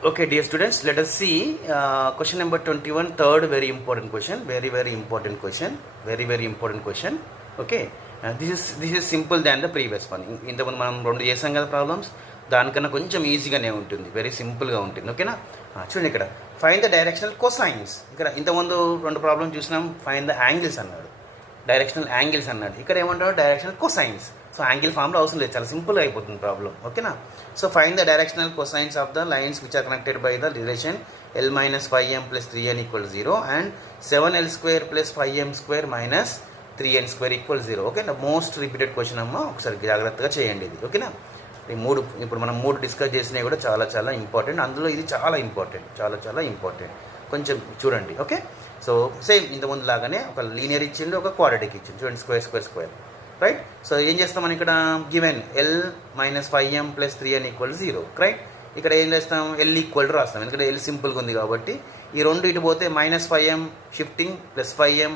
Okay, dear students, let us see question number 21, third very important question, very important question, very important question. Okay, this is simple than the previous one. ఇంతకుముందు మనం రెండు చేసాం కదా problems, దానికన్నా కొంచెం ఈజీగానే ఉంటుంది, వెరీ సింపుల్గా ఉంటుంది. ఓకేనా, చూడండి ఇక్కడ ఫైండ్ ద డైరెక్షనల్ కోసైన్స్. ఇక్కడ ఇంతకుముందు రెండు ప్రాబ్లమ్స్ చూసినాం, ఫైండ్ ద యాంగిల్స్ అన్నాడు, డైరెక్షనల్ యాంగిల్స్ అన్నాడు. ఇక్కడ ఏమంటాడు, డైరెక్షనల్ కోసైన్స్. సో యాంగిల్ ఫామ్లో అవసరం లేదు, చాలా సింపుల్గా అయిపోతుంది ప్రాబ్లం. ఓకేనా, so find the directional cosines of the lines which are connected by the relation L minus 5m plus 3n equals 0 and 7l square plus 5m square minus 3n square equals 0. ఓకేనా, most repeated question అమ్మ, ఒకసారి జాగ్రత్తగా చేయండి ఇది. ఓకేనా, ఈ మూడు ఇప్పుడు మనం మూడు డిస్కస్ చేసినవి కూడా చాలా ఇంపార్టెంట్. అందులో ఇది చాలా ఇంపార్టెంట్, కొంచెం చూడండి. ఓకే, సో సేమ్ ఇంతకుముందు లాగానే ఒక లీనియర్ ఇచ్చిండు, ఒక క్వాడ్రాటిక్ ఇచ్చిండు. చూడండి, స్క్వేర్ రైట్. సో ఏం చేస్తాం మనం ఇక్కడ, given L minus 5m plus 3n equals 0 right. ఇక్కడ ఏం చేస్తాం, L ఈక్వల్ టు రాస్తాం, ఎందుకంటే L సింపుల్గా ఉంది కాబట్టి. ఈ రెండు ఇటు పోతే -5m shifting plus 5m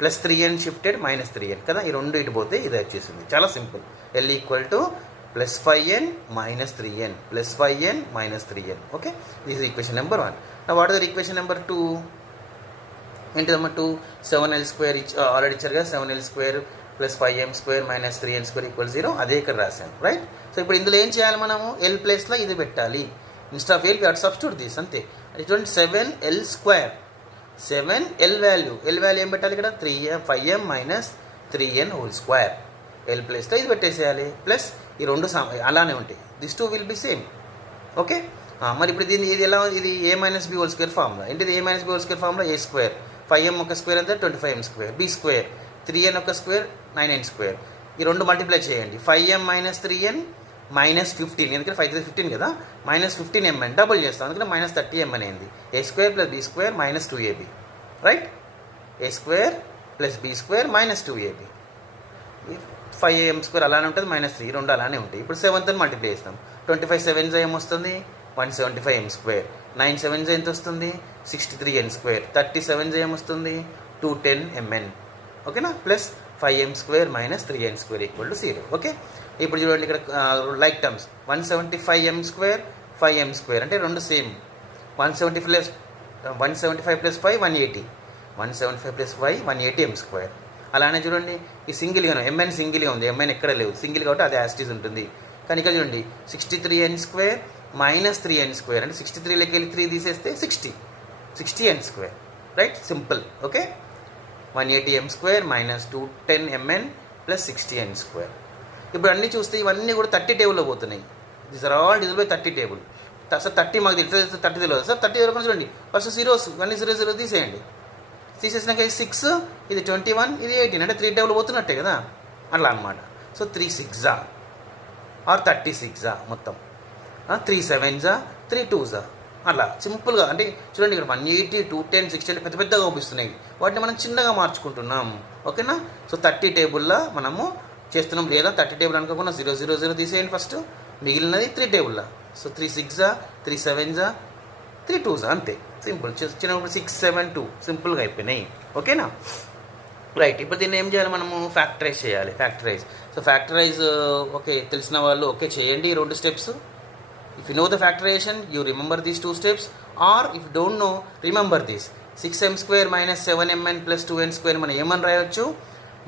plus 3n shifted -3n కదా, ఈ రెండు ఇటు పోతే ఇది వచ్చేసింది. చాలా simple. L equal to plus 5n minus 3n plus 5n minus 3n. Okay, this is equation number 1. What is the equation number 2? ఏంటిదమ్మా 2? 7l square already ఇచ్చారు కదా, 7l square plus 5m square minus 3n square equal 0. అదే ఇక్కడ రాశాను right. So ఇప్పుడు ఇందులో ఏం చేయాలి మనము, L ప్లేస్లో ఇది పెట్టాలి. Instead of L we substitute this, అంతే. అది చూడండి, 7l స్క్వేర్, 7l వాల్యూ ఏం పెట్టాలి ఇక్కడ, 5m minus 3n whole square. L ప్లేస్లో ఇది పెట్టేసేయాలి, ప్లస్ ఈ రెండు అలానే ఉంటాయి. This two will be same. Okay, మరి ఇప్పుడు దీన్ని ఇది ఎలా, ఇది a minus b whole square formula. ఏంటిది a minus b whole square formula, a square, 5m ఒక స్క్వేర్ అంతా 25m square, b square 3n ఒక స్క్వేర్ 9n స్క్వేర్. ఈ రెండు మల్టిప్లై చేయండి, 5m మైనస్ 3n మైనస్ 15, ఎందుకంటే 5 3 15 కదా, మైనస్ 15mn డబుల్ చేస్తాం, అందుకని మైనస్ 30mn అయింది. a square plus b square minus 2ab right. a square plus b square minus 2ab, 5am square అలానే ఉంటుంది, మైనస్ 3, రెండు అలానే ఉంటాయి. ఇప్పుడు 7తో మల్టిప్లై చేస్తాం, 25 7 ఏమొస్తుంది, 175m స్క్వేర్, 9 7 ఎంత వస్తుంది, 63n స్క్వేర్, 37 ఏమొస్తుంది, 210mn. ఓకేనా, plus 5m square minus 3n square equal to 0. Okay, ఇప్పుడు చూడండి ఇక్కడ like terms, 175m square 5m square అంటే రెండు same. 175 plus 5 180, 175 plus 5 180m square. అలానే చూడండి, ఈ సింగిల్గా mn సింగిల్గా ఉంది, mn ఎక్కడ లేవు, సింగిల్ కాబట్టి అది యాస్టీస్ ఉంటుంది. కానీ ఇక్కడ చూడండి, 63n square minus 3n square అంటే 63లోకి వెళ్ళి 3 తీసేస్తే 60n square right, simple. Okay, 180m square minus 210mn plus 60n square. ఇప్పుడు అన్నీ చూస్తే ఇవన్నీ కూడా 30 టేబుల్లో పోతున్నాయి. These are all division by 30 table. Sir 30 మాకు తెలియదు, 30 తెలియదు సార్. 30 వరకు చూడండి, ఫస్ట్ జీరోస్ ఇవన్నీ 0 తీసేయండి. తీసేసినాక ఇది 6, ఇది 21, ఇది 18 అంటే 3 టేబుల్ పోతున్నట్టే కదా, అట్లా అనమాట. సో 3 6 ఆర్ 36 మొత్తం, 3 7 3 2 అలా సింపుల్గా. అంటే చూడండి, ఇక్కడ 180 210 60 అంటే పెద్దగా చూపిస్తున్నాయి, వాటిని మనం చిన్నగా మార్చుకుంటున్నాం. ఓకేనా, సో 30 టేబుల్లో మనము చేస్తున్నాం. లేదా 30 టేబుల్ అనుకోకుండా 0 0 0 తీసేయండి ఫస్ట్, మిగిలినది 3 టేబుల్లో. సో 3 6 3 7 3 2 అంతే, సింపుల్. చిన్నప్పుడు 6 7 2 సింపుల్గా అయిపోయినాయి. ఓకేనా, రైట్. ఇప్పుడు దీన్ని ఏం చేయాలి, మనము ఫ్యాక్టరైజ్ చేయాలి. సో ఫ్యాక్టరైజ్ ఓకే తెలిసిన వాళ్ళు ఓకే చేయండి ఈ రెండు steps. If you know the factorization, you remember these two steps, or if you don't know, remember this. 6m square minus 7mn plus 2n square మనం ఏమని రాయొచ్చు,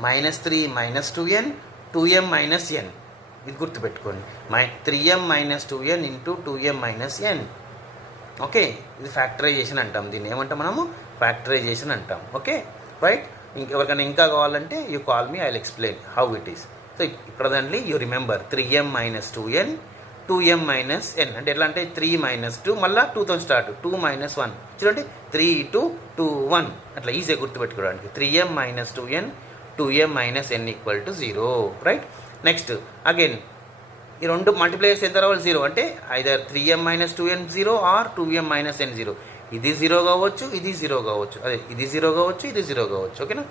-3 minus 2n 2m minus n. ఇది గుర్తుపెట్టుకోండి, 3m minus 2n into 2m minus n. Okay, ఇది factorisation అంటాం, దీన్ని ఏమంటాం మనము, ఫ్యాక్టరైజేషన్ అంటాం. Okay right. ఎవరికైనా ఇంకా కావాలంటే you call me, I will explain how it is. So presently you remember 3m minus 2n 2m మైనస్ n అంటే ఎట్లా అంటే 3 మైనస్ 2 మళ్ళీ 2తో స్టార్ట్, 2 మైనస్ 1 చూడండి, 3 2 2 1 అట్లా ఈజీగా గుర్తుపెట్టుకోవడానికి. 3m మైనస్ 2n 2m మైనస్ n equal to 0 right. Next again ఈ రెండు మల్టిప్లై చేస్తే ఎంత రావాలి, 0 అంటే ఐదర్ 3m మైనస్ 2n 0 ఆర్ 2m మైనస్ n 0. ఇది 0 కావచ్చు, ఇది 0 కావచ్చు, అదే ఇది 0 కావచ్చు, ఇది 0 కావచ్చు. ఓకేనా,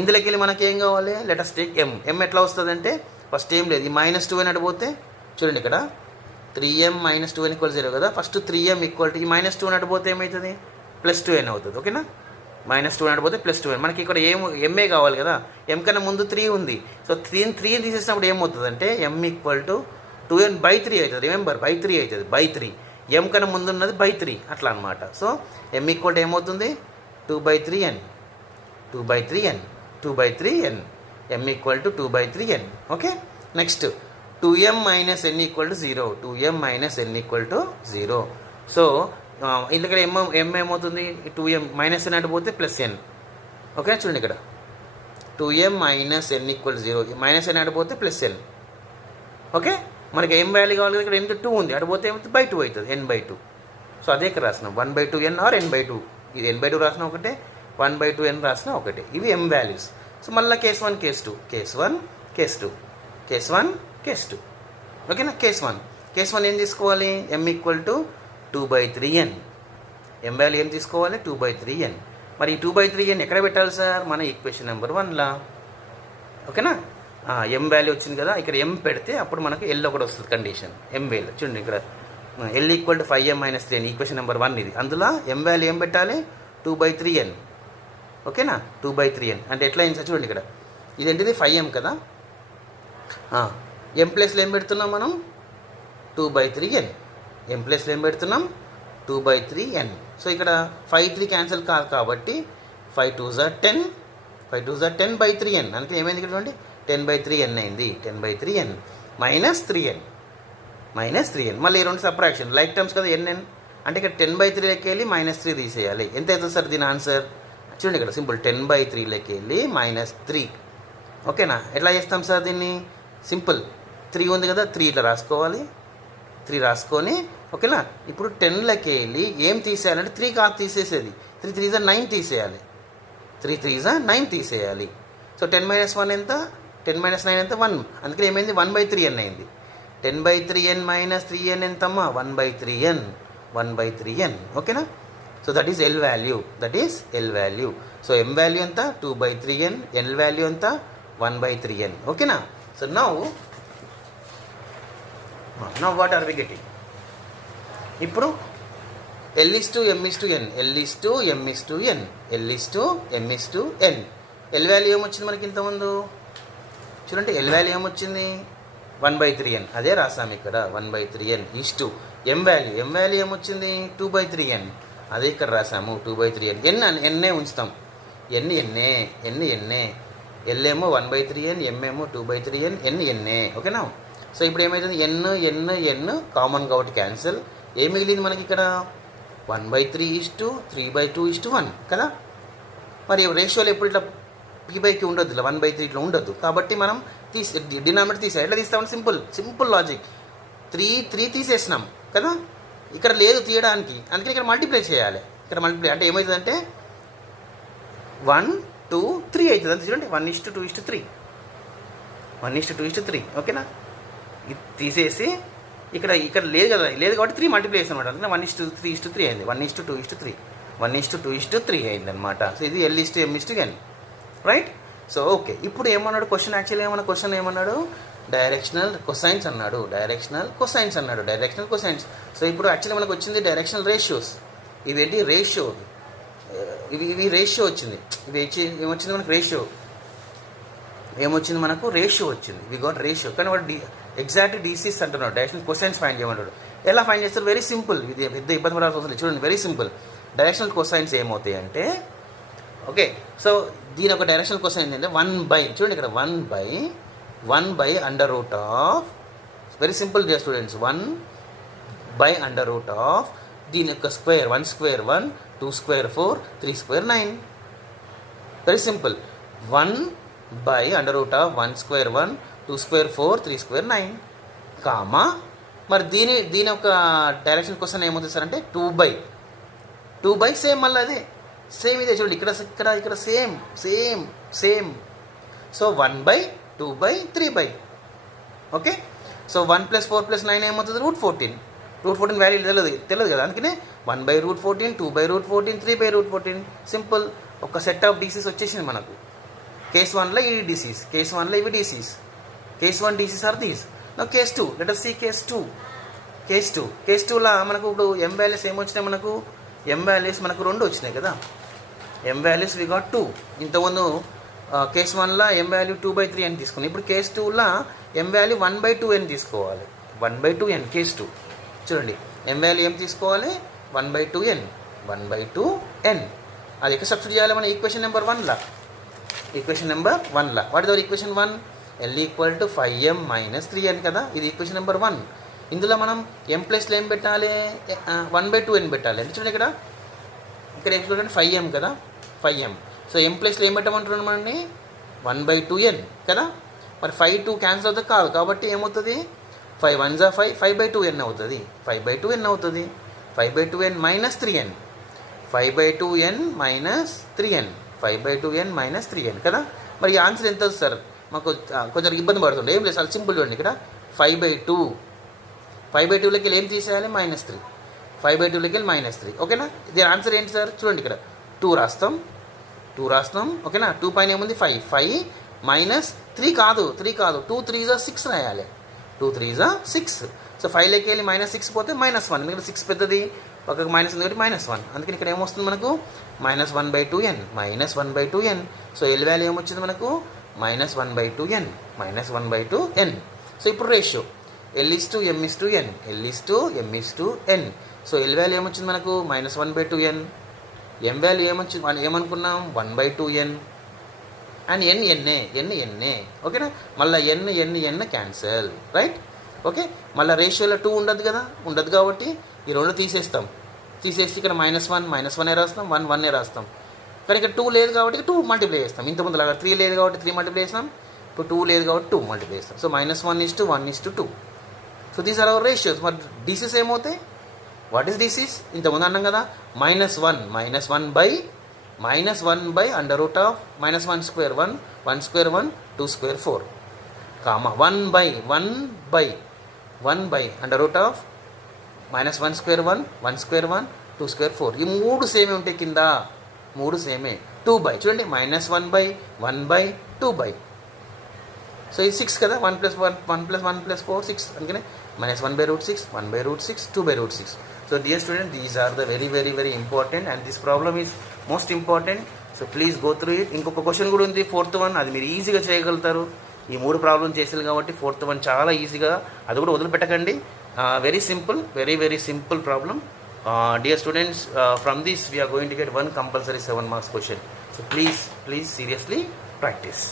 ఇందులోకి వెళ్ళి మనకి ఏం కావాలి, లెట్ us టేక్ m ఎట్లా వస్తుంది అంటే, ఫస్ట్ ఏం లేదు, ఈ -2 అని అడిగిపోతే చూడండి ఇక్కడ 3m మైనస్ 2n ఈక్వల్ 0 కదా, ఫస్ట్ 3m ఈక్వల్ టు ఈ -2 నడిపోతే ఏమవుతుంది, +2n అవుతుంది. ఓకేనా, -2 నడిపోతే +2n. మనకి ఇక్కడ ఎంఏ కావాలి కదా, m కన్నా ముందు 3 ఉంది. సో 3 తీసేసినప్పుడు ఏమవుతుంది అంటే m ఈక్వల్ టు 2n/3 అవుతుంది. రిమెంబర్ బై 3 అవుతుంది, బై 3. ఎం కన్నా ముందు ఉన్నది బై 3 అట్లా అనమాట. సో ఎం ఈక్వల్ టు ఏమవుతుంది 2/3n 2/3n 2/3n m equal to 2/3n. Okay, next 2m మైనస్ n ఈక్వల్ టు 0 2m మైనస్ n ఈక్వల్ టు 0. సో ఇక్కడ m ఏమవుతుంది 2m మైనస్ n అంటే పోతే ప్లస్ n. ఓకే, చూడండి ఇక్కడ 2m మైనస్ n ఈక్వల్ 0 మైనస్ n అంటే పోతే ప్లస్ n. ఓకే, మనకి ఏం వాల్యూ కావాలి ఇక్కడ n/2 ఉంది, అటు పోతే ఏమవుతుంది బై 2 అవుతుంది n/2. సో అదే ఇక్కడ రాసినాం 1/2n ఆర్ n/2. ఇది n/2 రాసిన ఒకటే, 1/2n రాసిన ఒకటే. ఇవి m వాల్యూస్. సో మళ్ళీ case 1 case 2 case 1 case 2 case 1 case 2. ఓకేనా, కేస్ 1 ఏం తీసుకోవాలి m equal to 2/3n. m value ఏం తీసుకోవాలి 2/3n. మరి ఈ 2/3n ఎక్కడ పెట్టాలి సార్, మన ఈక్వేషన్ నెంబర్ 1లా. ఓకేనా, m వాల్యూ వచ్చింది కదా, ఇక్కడ m పెడితే అప్పుడు మనకు l ఒకటి వస్తుంది కండిషన్. m వాల్యూ చూడండి ఇక్కడ l equal to 5m minus 3n equation number 1 ఇది. అందులో m వాల్యూ ఏం పెట్టాలి 2/3n. ఓకేనా, 2/3n అంటే ఎట్లా అయింది సార్ చూడండి ఇక్కడ ఇదేంటిది 5m కదా, m ప్లేస్లో ఏం పెడుతున్నాం మనం 2/3n. m ప్లేస్లో ఏం పెడుతున్నాం 2/3n. సో ఇక్కడ 5 3 క్యాన్సిల్ కాదు కాబట్టి 5 2s are 10 5 2s are 10/3n. అందుకే ఏమైంది ఇక్కడ చూడండి 10/3n అయింది. 10/3n మైనస్ 3n మళ్ళీ రెండు సబ్ట్రాక్షన్ లైక్ టర్మ్స్ కదా nn. అంటే ఇక్కడ 10/3లోకి వెళ్ళి -3 తీసేయాలి. ఎంత అవుతుంది సార్ దీని ఆన్సర్ చూడండి ఇక్కడ సింపుల్ 10/3లోకి వెళ్ళి -3. ఓకేనా, ఎట్లా చేస్తాం సార్ దీన్ని సింపుల్ 3 ఉంది కదా 3 ఇట్లా రాసుకోవాలి. 3 రాసుకొని ఓకేనా, ఇప్పుడు 10లోకి వెళ్ళి ఏం తీసేయాలంటే 3 కాదు తీసేసేది 3 3s are 9 తీసేయాలి. 3 3s are 9 తీసేయాలి. సో 10 - 1 ఎంత 10 - 9 ఎంత 1. అందుకని ఏమైంది 1/3n అయింది. 10/3n మైనస్ 3n ఎంతమ్మా 1/3n. ఓకేనా, so that is L value. So m value ఎంత 2/3n, l వాల్యూ ఎంత 1/3n. ఓకేనా, so now what are we getting ఇప్పుడు l/m/n l వాల్యూ ఏమొచ్చింది మనకి ఇంతకుముందు చూడండి, l వాల్యూ ఏమొచ్చింది 1/3n. అదే రాసాము ఇక్కడ 1/3n ఇస్టు m వాల్యూ ఏమొచ్చింది 2/3n. అదే ఇక్కడ రాసాము 2/3n. ఎన్నే ఉంచుతాం ఎన్నే l ఏమో 1/3n, m ఏమో 2/3n, ఎన్నే. ఓకేనా, సో ఇప్పుడు ఏమవుతుంది n కామన్ కాబట్టి క్యాన్సిల్. ఏం మిగిలింది మనకి ఇక్కడ 1/3 3/2 కదా. మరి రేషియోలో ఎప్పుడు ఇట్లా p/q ఉండొద్దు, ఇలా 1/3 ఇట్లా ఉండొద్దు. కాబట్టి మనం డినామినేటర్ తీసేయాలి. ఎట్లా తీస్తామని సింపుల్ లాజిక్ 3 తీసేసినాం కదా, ఇక్కడ లేదు తీయడానికి, అందుకని ఇక్కడ మల్టిప్లై చేయాలి. ఇక్కడ మల్టిప్లై అంటే ఏమవుతుందంటే 1 2 3 అవుతుంది. అంతే చూడండి 1:2:3 1:2:3. ఓకేనా, ఇది తీసేసి ఇక్కడ లేదు కదా, లేదు కాబట్టి 3 మల్టిప్లై చేస్తాం అనమాట. అందుకని 1:3:3 అయింది. 1:2:3 అయింది అనమాట. సో ఇది l/m/n రైట్. సో ఓకే, ఇప్పుడు ఏమన్నాడు క్వశ్చన్ ఏమన్నాడు డైరెక్షనల్ కొసైన్స్ అన్నాడు. సో ఇప్పుడు యాక్చువల్లీ మనకు వచ్చింది డైరెక్షనల్ రేషియోస్. ఇవేంటి రేషియో, ఇవి రేషియో వచ్చింది. ఏమొచ్చింది మనకు రేషియో వచ్చింది. We got ratio. కానీ వాడు ఎగ్జాక్ట్ డీసీస్ అంటున్నాడు, డైరెక్షనల్ కొసైన్స్ ఫైండ్ చేయమన్నాడు. ఎలా ఫైండ్ చేస్తారు వెరీ సింపుల్. ఇది పెద్ద ఇబ్బంది పడాల్సి వస్తుంది. చూడండి వెరీ సింపుల్. డైరెక్షనల్ కొసైన్స్ ఏమవుతాయి అంటే ఓకే, సో దీని ఒక డైరెక్షనల్ క్వశ్చన్ ఏంటంటే 1/, చూడండి ఇక్కడ 1/√, వెరీ సింపుల్ డే స్టూడెంట్స్, 1/√, దీని యొక్క square 1 square 1, 2 square 4, 3 square 9. Very simple 1/√, 1 square 1, 2 square 4, 3 square 9 comma. మరి దీని యొక్క డైరెక్షన్ క్వశ్చన్ ఏమవుతుంది సార్ అంటే 2/, సేమ్ మళ్ళీ అదే సేమ్ ఇదే చూడండి ఇక్కడ సేమ్. సో 1/, 2/, 3/. ఓకే, సో 1 + 4 + 9 ఏమవుతుంది √14 వాల్యూ తెలియదు కదా. అందుకనే 1/√14, 2/√14, 3/√14. సింపుల్. ఒక సెట్ ఆఫ్ డీసీస్ వచ్చేసింది మనకు. కేస్ 1లో ఈ డీసీస్, కేస్ 1లో ఇవి DCs. Case 1 DCs are these. నా case 2, let us see case 2లా మనకు ఇప్పుడు m వాల్యూస్ ఏమొచ్చినాయి మనకు మనకు 2 వచ్చినాయి కదా. m values we got 2. ఇంతకుముందు కేస్ 1లో m వాల్యూ 2/3 అని తీసుకున్నాం. ఇప్పుడు కేస్ 2లో m వాల్యూ 1/2 అని తీసుకోవాలి. 1/2n case 2. చూడండి m వాల్యూ ఏం తీసుకోవాలి 1/2n 1/2n అది ఎక్కడ సబ్స్టిట్యూట్ చేయాలి మన ఈక్వేషన్ నెంబర్ 1లా ఈక్వేషన్ నెంబర్ 1లా what is our equation 1 l = 5m - 3n కదా ఇది ఈక్వేషన్ నెంబర్ 1 ఇందులో మనం m ప్లేస్లో ఏం పెట్టాలి 1/2n పెట్టాలి అంటే చూడండి ఇక్కడ ఏం చూడండి 5m కదా 5m సో m ప్లేస్లో ఏం పెట్టమంటున్నాను మనని 1/2n కదా మరి 5 2 క్యాన్సిల్ అవుతుంది కాదు కాబట్టి ఏమవుతుంది 5 1 5 5/2n అవుతుంది 5/2n అవుతుంది 5/2n - 3n 5/2n - 3n 5/2n - 3n కదా మరి ఈ ఆన్సర్ ఎంత వస్తుంది సార్ మాకు కొంచెం ఇబ్బంది పడుతుంది ఏం లేదు చాలా సింపుల్ చూడండి ఇక్కడ 5/2 5/2లోకి వెళ్ళి ఏం తీసేయాలి -3 5/2లోకి వెళ్ళి -3 ఓకేనా ఇది ఆన్సర్ ఏంటి సార్ చూడండి ఇక్కడ 2 రాస్తాం ఓకేనా 2 పైన ఏముంది 5 -3 కాదు 2 3 6 రాయాలి 2 3 6 సో 5లోకి వెళ్ళి -6 పోతే -1 ఎందుకంటే 6 పెద్దది పక్కకు మైనస్ ఉంది కాబట్టి -1 అందుకని ఇక్కడ ఏమొస్తుంది మనకు -1/2n -1/2n so L value ఏమొచ్చింది మనకు -1/2n -1/2n సో ఇప్పుడు ratio l/m/n l/m/n so L value ఏమొచ్చింది మనకు -1/2n m వాల్యూ ఏమొచ్చింది ఏమనుకున్నాం 1/2n అండ్ n ఓకేనా మళ్ళీ n క్యాన్సల్ రైట్ ఓకే మళ్ళీ రేషియోలో 2 ఉండదు కాబట్టి ఈ రెండు తీసేసి ఇక్కడ -1 రాస్తాం 1 రాస్తాం కానీ ఇక్కడ 2 లేదు కాబట్టి 2 మల్టిప్లై చేస్తాం ఇంతకుముందు లాగా 3 లేదు కాబట్టి 3 మల్టిప్లై చేస్తాం ఇప్పుడు 2 లేదు కాబట్టి 2 మల్టిప్లై చేస్తాం so -1:1:2 so these are our ratios మరి డిసీస్ ఏమవుతాయి వాట్ ఈస్ డిసీస్ ఇంతకుముందు అన్నాం కదా -1 -1 / -1 √(-1 2 1 1 2 1 2 2 4 కామా 1/(1 √(-1 2 1 1 2 1 2 2 4 ఈ 3 సేమే ఉంటాయి కింద 3 సేమే 2/, చూడండి -1/1/2/, సో ఇది 6 కదా 1 + 1 1 + 1 + 4 6 అందుకనే -1/√6 1/√6 2/√6 so dear student these are the very important and this problem is most important so please go through it ఇంకొక క్వశ్చన్ కూడా ఉంది 4th వన్ అది మీరు ఈజీగా చేయగలుగుతారు ఈ 3 ప్రాబ్లమ్ చేసారు కాబట్టి 4th వన్ చాలా ఈజీగా అది కూడా వదిలిపెట్టకండి very simple very simple problem dear students from this we are going to get one compulsory 7 marks question so please seriously practice.